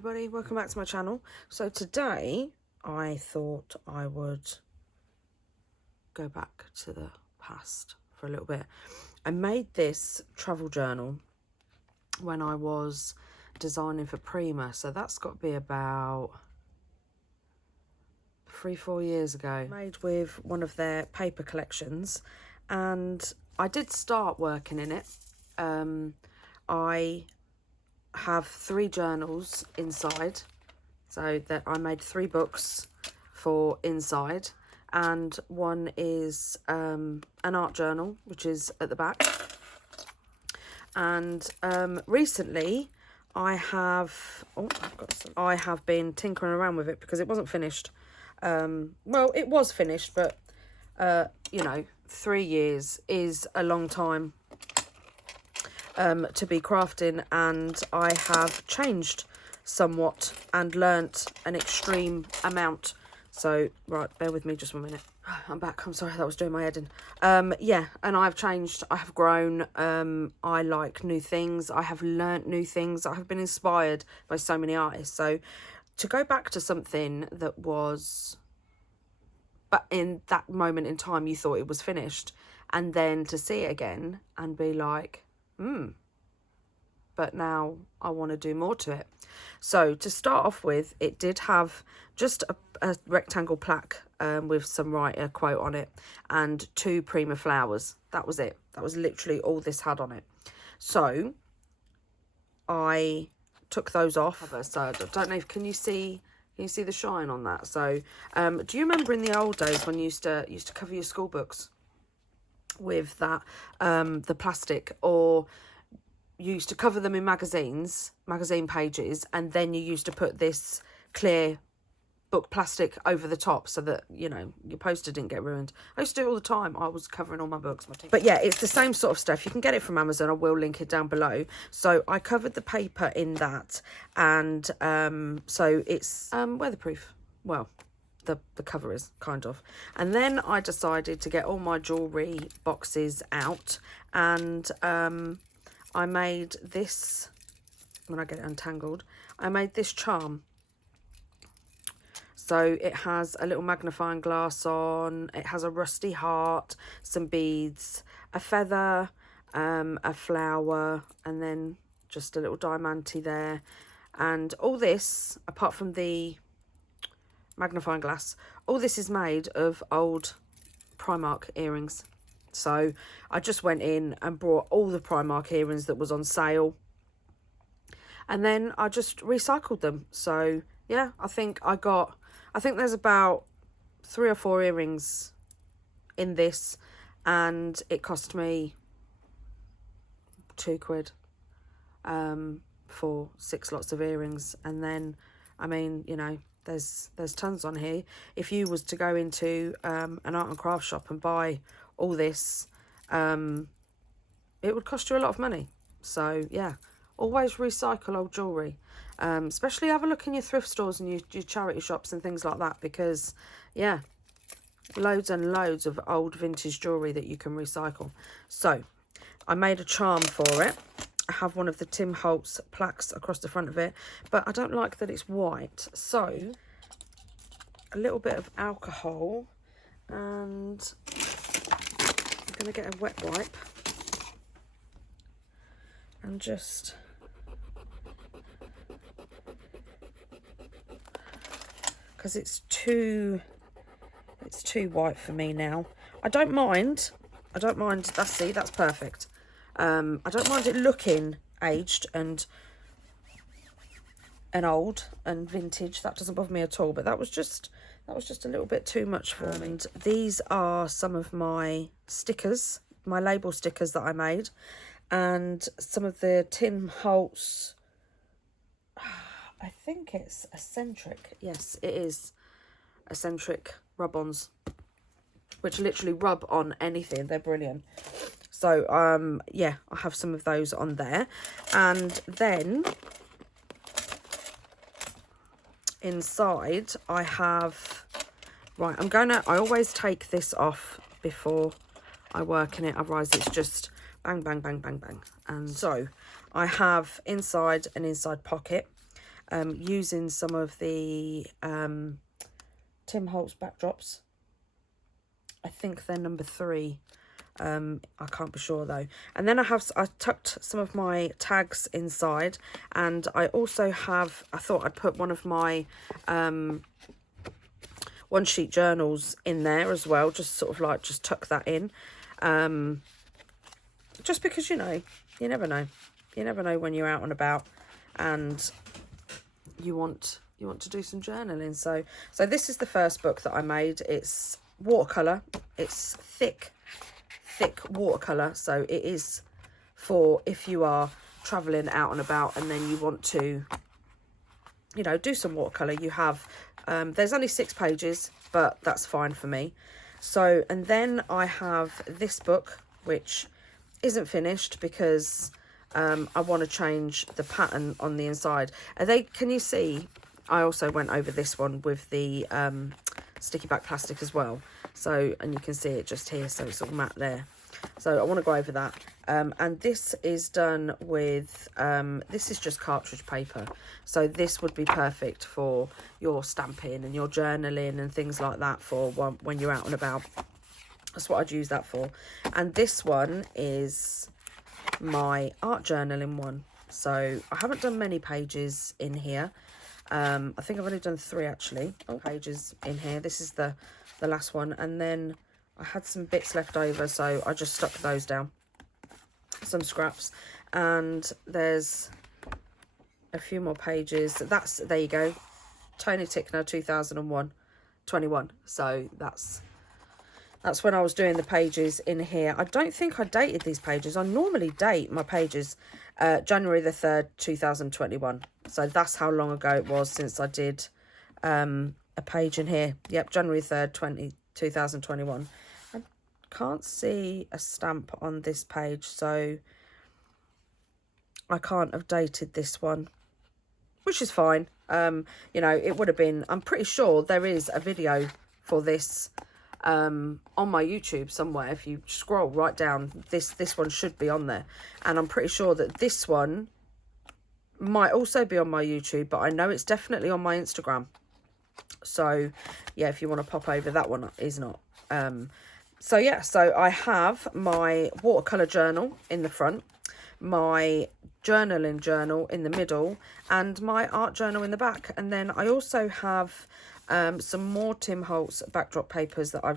everybody, welcome back to my channel. So today I thought I would go back to the past for a little bit. I made this travel journal when I was designing for Prima, so that's got to be about 3-4 years ago. Made with one of their paper collections, and I did start working in it. I have 3 journals inside, so that I made 3 books for inside, and one is an art journal, which is at the back. And recently I have been tinkering around with it because it wasn't finished. Well, it was finished, but you know, 3 years is a long time to be crafting, and I have changed somewhat and learnt an extreme amount. So right, bear with me just 1 minute. I'm back. I'm sorry, that was doing my head in. Yeah, and I've changed, I have grown. I like new things, I have learnt new things, I have been inspired by so many artists. So to go back to something that was, but in that moment in time you thought it was finished, and then to see it again and be like, but now I want to do more to it. So to start off with, it did have just a rectangle plaque with some writer quote on it and 2 Prima flowers. That was it. That was literally all this had on it. So I took those off. So I don't know if can you see the shine on that? So do you remember in the old days when you used to cover your school books with that the plastic, or you used to cover them in magazine pages, and then you used to put this clear book plastic over the top so that, you know, your poster didn't get ruined. I used to do it all the time. I was covering all my books. But yeah, it's the same sort of stuff. You can get it from Amazon. I will link it down below. So I covered the paper in that, and so it's weatherproof. Well, the cover is, kind of. And then I decided to get all my jewellery boxes out, and I made this, when I get it untangled, I made this charm. So it has a little magnifying glass on, it has a rusty heart, some beads, a feather, a flower, and then just a little diamante there. And all this, apart from the magnifying glass, all this is made of old Primark earrings. So I just went in and brought all the Primark earrings that was on sale, and then I just recycled them. So yeah, I think there's about 3 or 4 earrings in this, and it cost me £2 for 6 lots of earrings. And then, I mean, you know, there's tons on here. If you was to go into an art and craft shop and buy all this, it would cost you a lot of money. So yeah, always recycle old jewellery, especially have a look in your thrift stores and your charity shops and things like that, because yeah, loads and loads of old vintage jewellery that you can recycle. So I made a charm for it. I have one of the Tim Holtz plaques across the front of it, but I don't like that it's white, so a little bit of alcohol, and I'm going to get a wet wipe and just because it's too white for me now. I don't mind, that's perfect. I don't mind it looking aged and old and vintage. That doesn't bother me at all, but that was just a little bit too much for me. And these are some of my stickers, my label stickers that I made, and some of the Tim Holtz, I think it's Ecentric. Yes, it is Ecentric rub-ons, which literally rub on anything. They're brilliant. So yeah, I have some of those on there. And then inside I have, right, I always take this off before I work in it, otherwise it's just bang bang bang bang bang. And so I have inside an inside pocket, using some of the Tim Holtz backdrops. I think they're number 3. I can't be sure though. And then I tucked some of my tags inside, and I also have, I thought I'd put one of my one sheet journals in there as well, just sort of like just tuck that in, just because, you know, you never know when you're out and about and you want to do some journaling. So this is the first book that I made. It's watercolor. It's thick watercolor, so it is for if you are traveling out and about and then you want to, you know, do some watercolor. You have there's only 6 pages, but that's fine for me. So, and then I have this book, which isn't finished because I want to change the pattern on the inside. Can you see, I also went over this one with the sticky back plastic as well. So, and you can see it just here, so it's all matte there. So I want to go over that. And this is done with, this is just cartridge paper. So this would be perfect for your stamping and your journaling and things like that for when you're out and about. That's what I'd use that for. And this one is my art journaling one. So I haven't done many pages in here. I think I've only done 3 actually. Pages in here. This is the last one. And then I had some bits left over, so I just stuck those down. Some scraps. And there's a few more pages. There you go. Toni XoXo 2021. So that's when I was doing the pages in here. I don't think I dated these pages. I normally date my pages January the 3rd, 2021. So that's how long ago it was since I did a page in here. Yep, January 3rd, 2021. I can't see a stamp on this page, so I can't have dated this one, which is fine. You know, it would have been, I'm pretty sure there is a video for this on my YouTube somewhere. If you scroll right down, this one should be on there, and I'm pretty sure that this one might also be on my YouTube, but I know it's definitely on my Instagram. So yeah, if you want to pop over, that one is not. So yeah, so I have my watercolor journal in the front, my journaling journal in the middle, and my art journal in the back. And then I also have some more Tim Holtz backdrop papers that I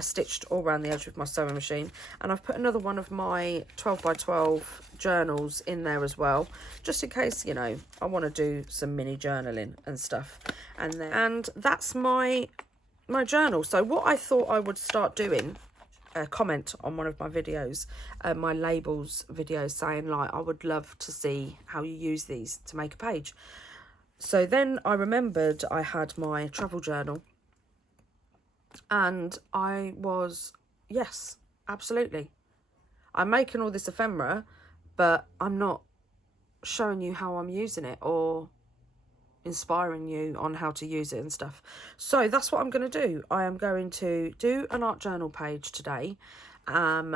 stitched all around the edge with my sewing machine, and I've put another one of my 12x12 journals in there as well, just in case, you know, I want to do some mini journaling and stuff. And that's my journal. So what I thought I would start doing, comment on one of my videos, my labels videos, saying like, I would love to see how you use these to make a page. So then I remembered I had my travel journal, and I was, yes, absolutely, I'm making all this ephemera, but I'm not showing you how I'm using it or inspiring you on how to use it and stuff. So that's what I'm going to do. I am going to do an art journal page today,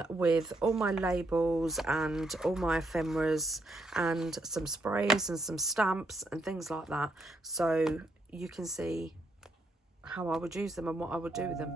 with all my labels and all my ephemeras and some sprays and some stamps and things like that, so you can see how I would use them and what I would do with them.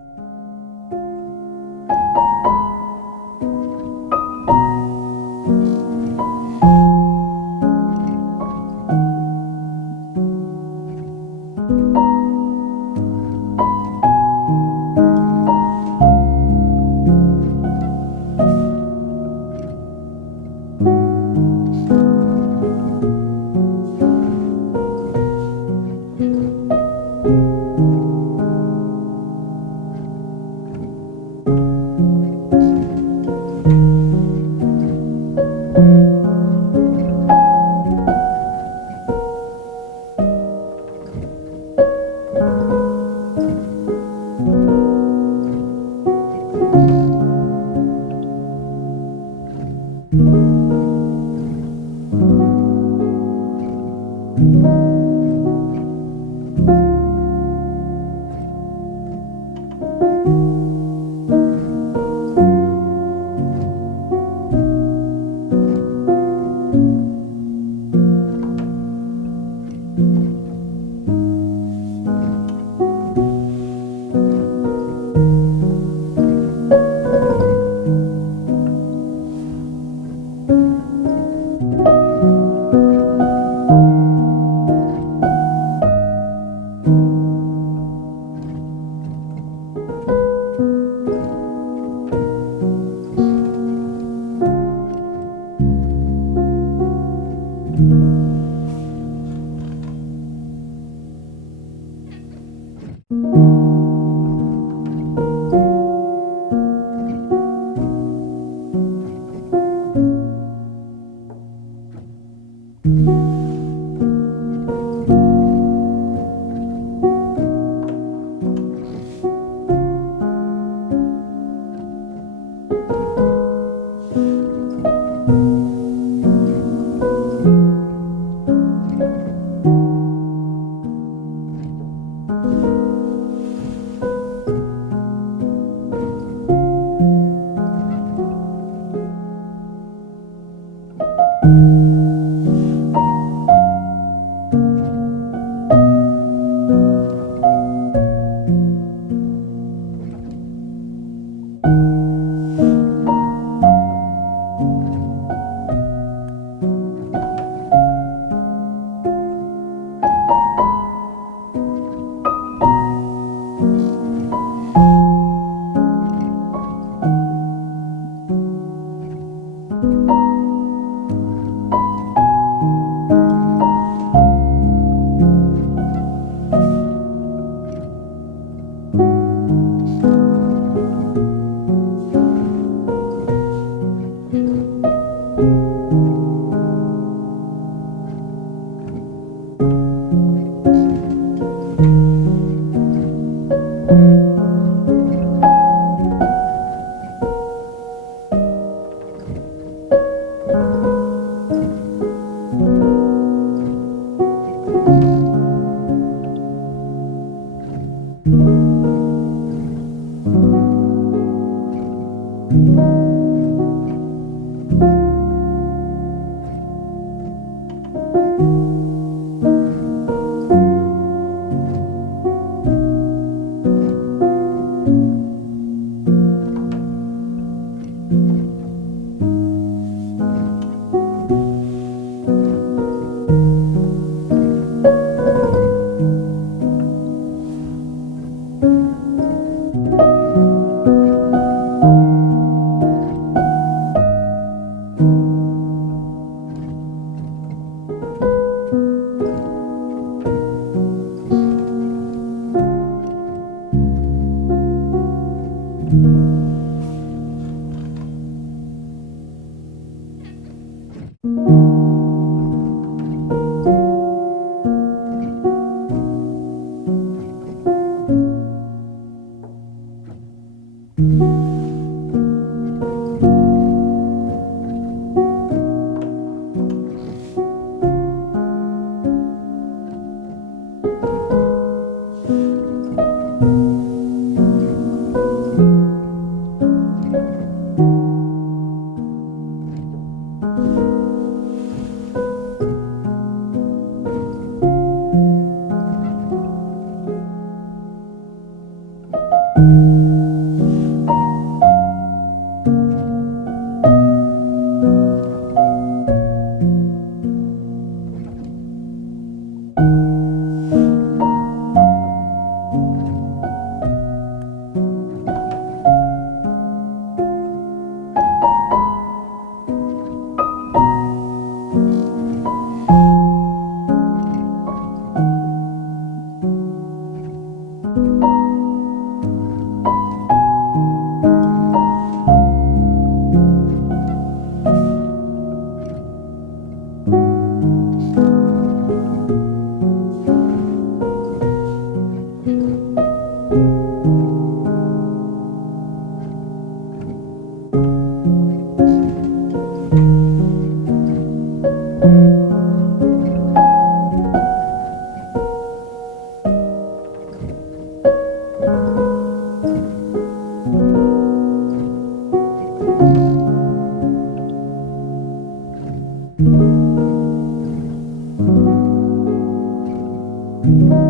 you.